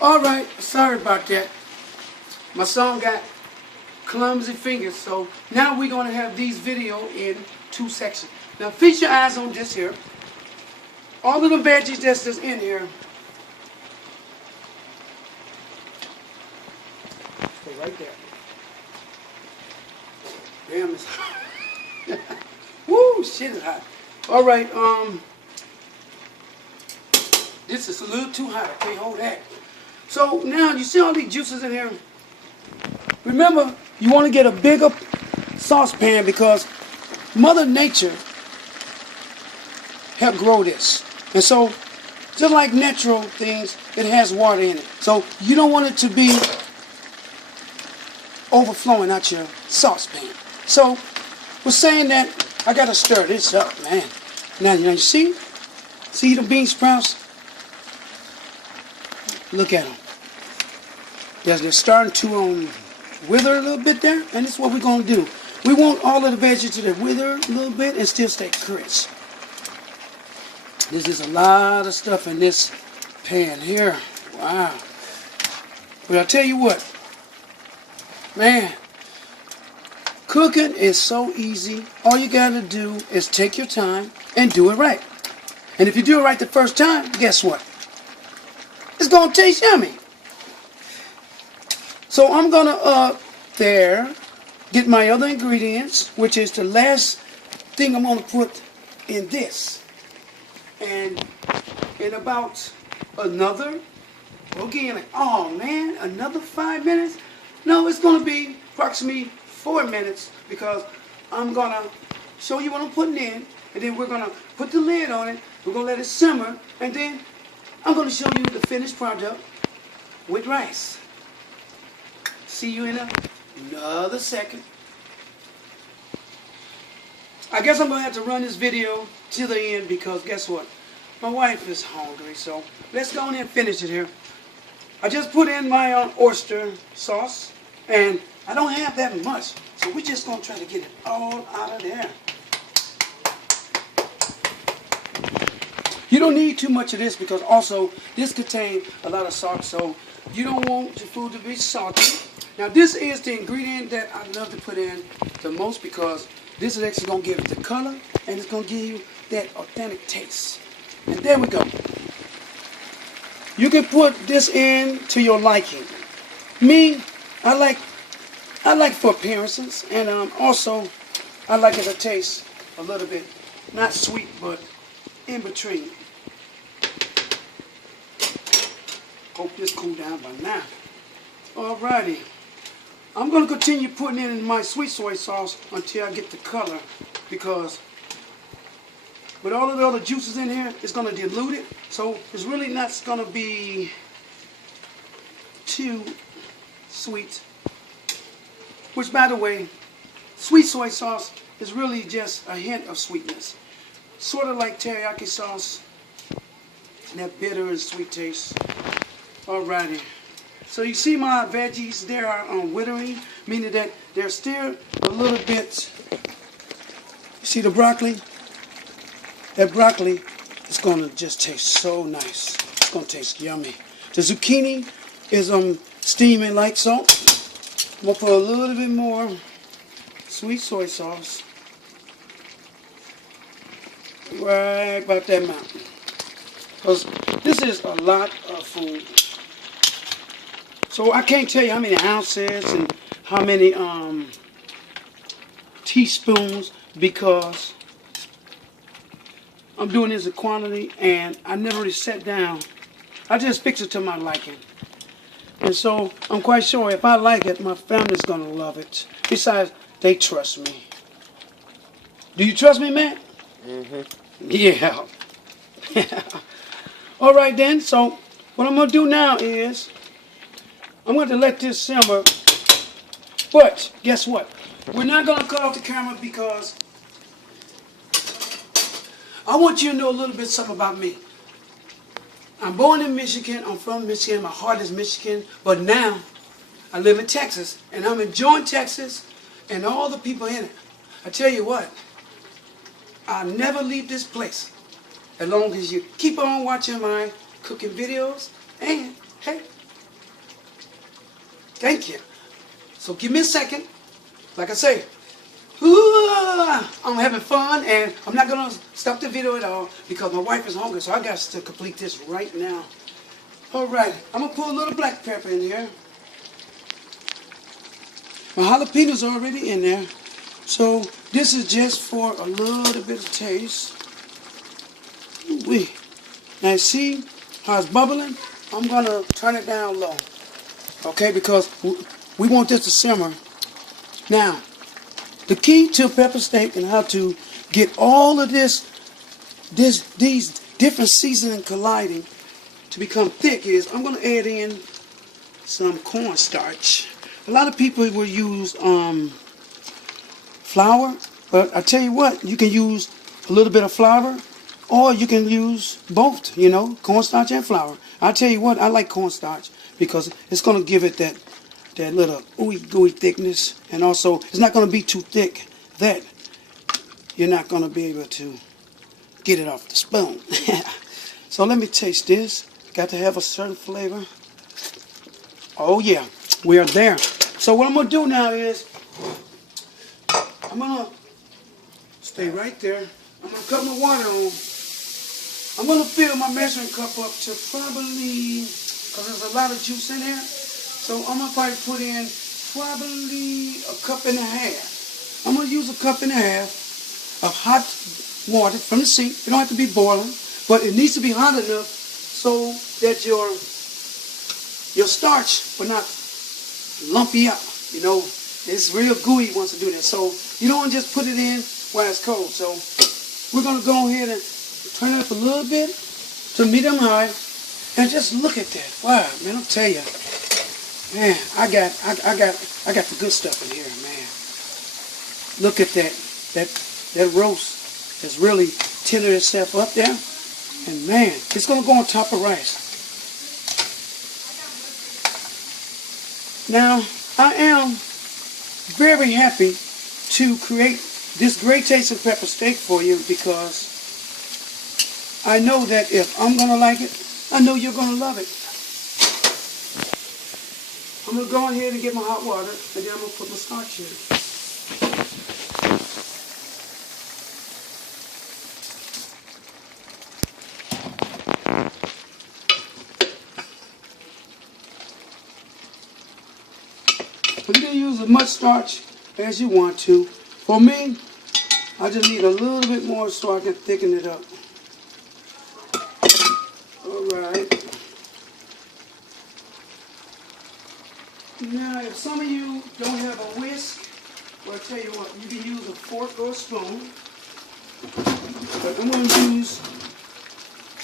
Alright, sorry about that. My son got clumsy fingers, so now we're going to have these video in 2 sections. Now feast your eyes on this here. All of the veggies that's in here. Stay right there. Damn, it's hot. Woo, shit is hot. Alright, this is a little too hot. I can't hold that. So now you see all these juices in here. Remember, you want to get a bigger saucepan because Mother Nature helped grow this. And so, just like natural things, it has water in it. So you don't want it to be overflowing out your saucepan. So we're saying that I gotta stir this up, man. Now you see the bean sprouts? Look at them. They're starting to wither a little bit there, and this is what we're gonna do. We want all of the veggies to wither a little bit and still stay crisp. This is a lot of stuff in this pan here. Wow. But I'll tell you what, man, cooking is so easy. All you gotta do is take your time and do it right. And if you do it right the first time, guess what? It's gonna taste yummy. So I'm gonna get my other ingredients, which is the last thing I'm gonna put in this. And in about another, again, like, oh man, another 5 minutes? No, it's gonna be approximately 4 minutes because I'm gonna show you what I'm putting in, and then we're gonna put the lid on it, we're gonna let it simmer, and then I'm gonna show you the finished product with rice. See you in another second. I guess I'm going to have to run this video to the end because guess what? My wife is hungry, so let's go in and finish it here. I just put in my oyster sauce, and I don't have that much, so we're just going to try to get it all out of there. You don't need too much of this because also this contains a lot of salt, so you don't want your food to be salty. Now this is the ingredient that I love to put in the most because this is actually going to give it the color and it's going to give you that authentic taste. And there we go. You can put this in to your liking. Me, I like for appearances, and also I like it to taste a little bit, not sweet, but in between. Hope this cool down by now. Alrighty. I'm going to continue putting in my sweet soy sauce until I get the color because with all of the other juices in here, it's going to dilute it. So it's really not going to be too sweet. Which, by the way, sweet soy sauce is really just a hint of sweetness. Sort of like teriyaki sauce, that bitter and sweet taste. Alrighty. So you see my veggies, they are withering, meaning that they're still a little bit, you see the broccoli? That broccoli is going to just taste so nice. It's going to taste yummy. The zucchini is steaming like so. I'm going to put a little bit more sweet soy sauce. Right about that amount. Because this is a lot of food. So I can't tell you how many ounces and how many teaspoons because I'm doing this in quantity and I never really sat down. I just fix it to my liking. And so I'm quite sure if I like it, my family's going to love it. Besides, they trust me. Do you trust me, man? Mm-hmm. Yeah. All right then, so what I'm going to do now is I'm going to let this simmer, but guess what? We're not going to cut off the camera because I want you to know a little bit something about me. I'm born in Michigan, I'm from Michigan, my heart is Michigan, but now I live in Texas, and I'm enjoying Texas and all the people in it. I tell you what, I'll never leave this place as long as you keep on watching my cooking videos, and hey, Thank you. So give me a second. Like I say, I'm having fun, and I'm not going to stop the video at all because my wife is hungry, so I got to complete this right now. All right, I'm going to put a little black pepper in here. My jalapenos are already in there, so this is just for a little bit of taste. Ooh-wee. Now see how it's bubbling? I'm going to turn it down low, okay, because we want this to simmer. Now, the key to pepper steak and how to get all of these different seasoning colliding to become thick is I'm going to add in some cornstarch. A lot of people will use flour, but I tell you what, you can use a little bit of flour or you can use both, you know, cornstarch and flour. I tell you what, I like cornstarch because it's going to give it that little ooey gooey thickness, and also it's not going to be too thick that you're not going to be able to get it off the spoon. So let me taste this. Got to have a certain flavor. Oh yeah, we are there. So what I'm going to do now is I'm going to stay right there. I'm going to cut my water on. I'm going to fill my measuring cup up to probably, because there's a lot of juice in there, so I'm going to probably put in probably a cup and a half. I'm going to use a cup and a half of hot water from the sink. It don't have to be boiling, but it needs to be hot enough so that your starch will not lump you up. You know, it's real gooey once you do that. So you don't want to just put it in while it's cold. So we're going to go ahead and turn it up a little bit to medium high, and just look at that. Wow, man, I'll tell you. Man, I got the good stuff in here, man. Look at that roast has really tinted itself up there, and man, it's gonna go on top of rice. Now, I am very happy to create this great tasting pepper steak for you because I know that if I'm gonna like it, I know you're gonna love it. I'm going to go ahead and get my hot water, and then I'm going to put my starch in. You can use as much starch as you want to. For me, I just need a little bit more so I can thicken it up. Alright. Now, if some of you don't have a whisk, well, I'll tell you what, you can use a fork or a spoon. But I'm going to use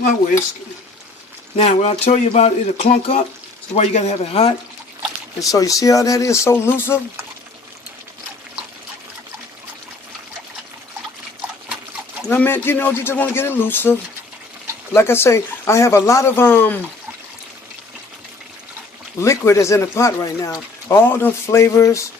my whisk. Now, when I tell you about it, it'll clunk up. That's why you got to have it hot. And so you see how that is so elusive? And I meant, you know, you just want to get it elusive. Like I say, I have a lot of liquid is in the pot right now. All the flavors,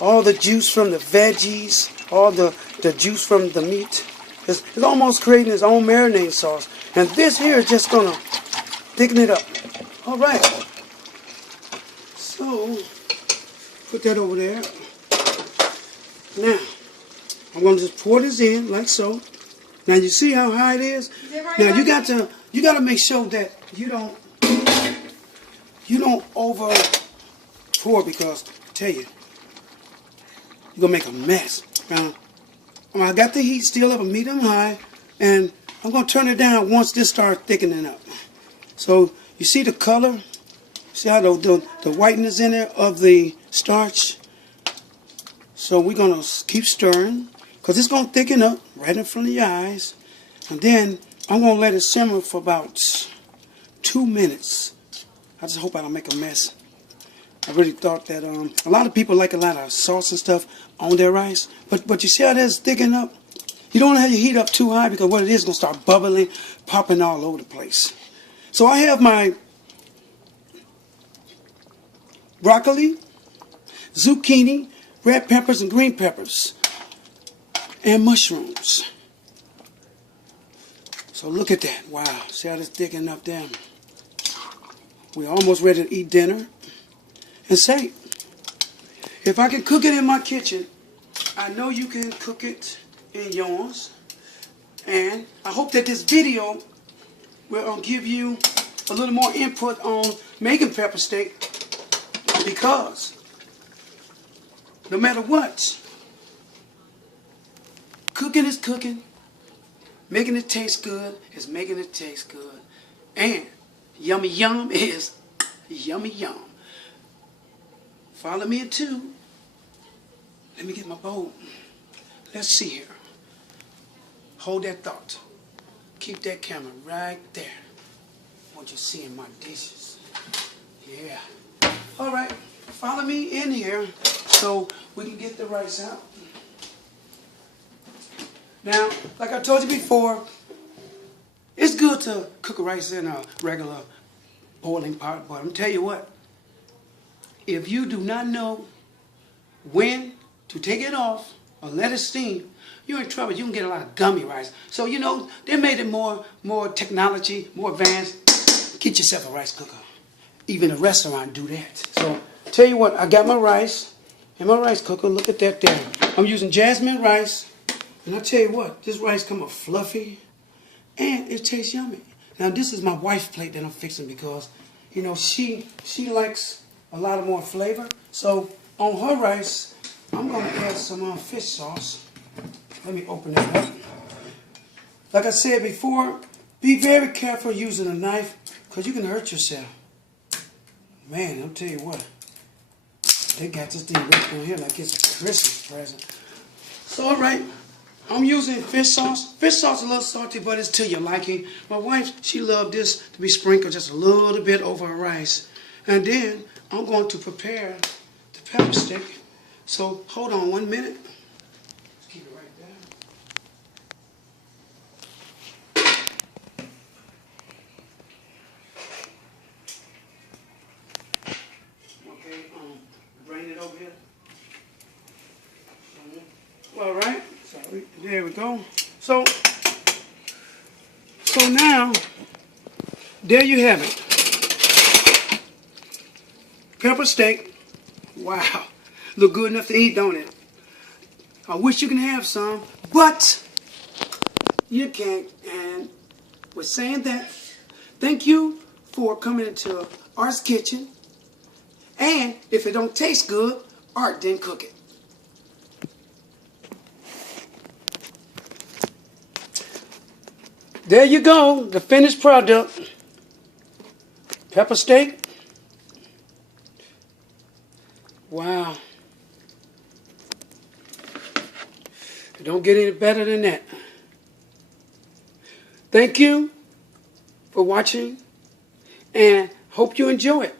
all the juice from the veggies, all the juice from the meat. It's almost creating its own marinade sauce. And this here is just going to thicken it up. All right. So, put that over there. Now, I'm going to just pour this in like so. Now, you see how high it is? Now, you got to make sure that you don't over pour, because I tell you, you're going to make a mess. Now, I got the heat still up a medium high, and I'm going to turn it down once this starts thickening up. So, you see the color? See how the whiteness in there of the starch? So, we're going to keep stirring, because it's going to thicken up right in front of your eyes. And then, I'm going to let it simmer for about 2 minutes. I just hope I don't make a mess. I really thought that a lot of people like a lot of sauce and stuff on their rice. But you see how that's thickening up? You don't want to have your heat up too high, because what it is going to start bubbling, popping all over the place. So I have my broccoli, zucchini, red peppers, and green peppers, and mushrooms. So look at that. Wow. See how that's thickening up there? We're almost ready to eat dinner. and say, if I can cook it in my kitchen, I know you can cook it in yours. And I hope that this video will give you a little more input on making pepper steak, because no matter what, cooking is cooking. Making it taste good is making it taste good. And yummy yum is yummy yum. Follow me in 2. Let me get my bowl. Let's see here. Hold that thought. Keep that camera right there. I want you seeing my dishes. Yeah. All right. Follow me in here so we can get the rice out. Now, like I told you before, it's good to cook rice in a regular boiling pot, but I'm going to tell you what. If you do not know when to take it off or let it steam, you're in trouble. You can get a lot of gummy rice. So, you know, they made it more technology, more advanced. Get yourself a rice cooker. Even a restaurant do that. So, tell you what, I got my rice in my rice cooker. Look at that there. I'm using jasmine rice. And I tell you what, this rice come up fluffy and it tastes yummy. Now, this is my wife's plate that I'm fixing because, you know, she likes a lot of more flavor. So, on her rice, I'm going to add some fish sauce. Let me open it up. Like I said before, be very careful using a knife because you can hurt yourself. Man, I'll tell you what. They got this thing right on here like it's a Christmas present. So, all right. I'm using fish sauce. Fish sauce is a little salty, but it's to your liking. My wife, she loved this to be sprinkled just a little bit over her rice. And then I'm going to prepare the pepper steak. So, hold on 1 minute. Keep it right there. Okay, bring it over here. All right, so there we go. So now, there you have it. Pepper steak. Wow, look good enough to eat, don't it? I wish you can have some, but you can't. And with saying that, thank you for coming into Art's Kitchen. And if it don't taste good, Art didn't cook it. There you go, the finished product. Pepper steak. Wow. It don't get any better than that. Thank you for watching and hope you enjoy it.